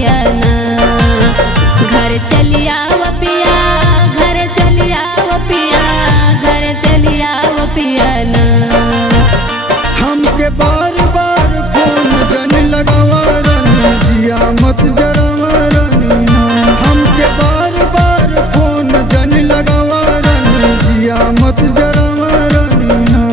पिया ना। घर चलिया पिया, घर चलिया पिया, घर चलिया पिया ना। हमके बार बार फोन जन लगावा रानी, जिया मत जरावा रानी ना। हमके बार बार फोन जन लगावा रानी, जिया मत जरावा रानी ना।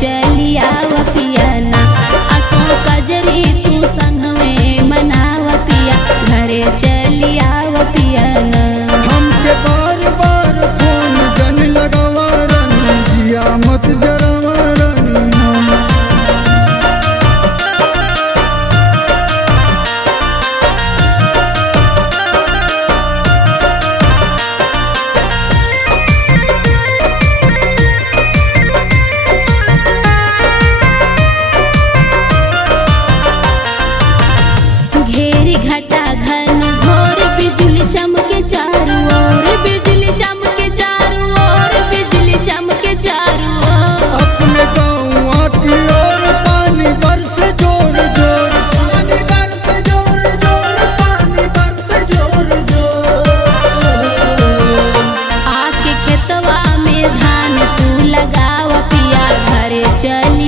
चलिया पिया ना। असो कजरी तू संग में मनाव पिया, घरे चलिया पिया ना। हमके बार बार फोन जन लगावा रानी, जिया मत जरावा रानी ना। घटा घन घोर बिजली चमके चारों ओर, बिजली चमके चारों ओर, बिजली चमके चारों ओर। अपने गाँव की ओर पानी बरसे जोर जोर, पानी बरसे जोर जोर, पानी बरसे जोर जोर। आके खेतवा में धान तू लगाव पिया, घरे चल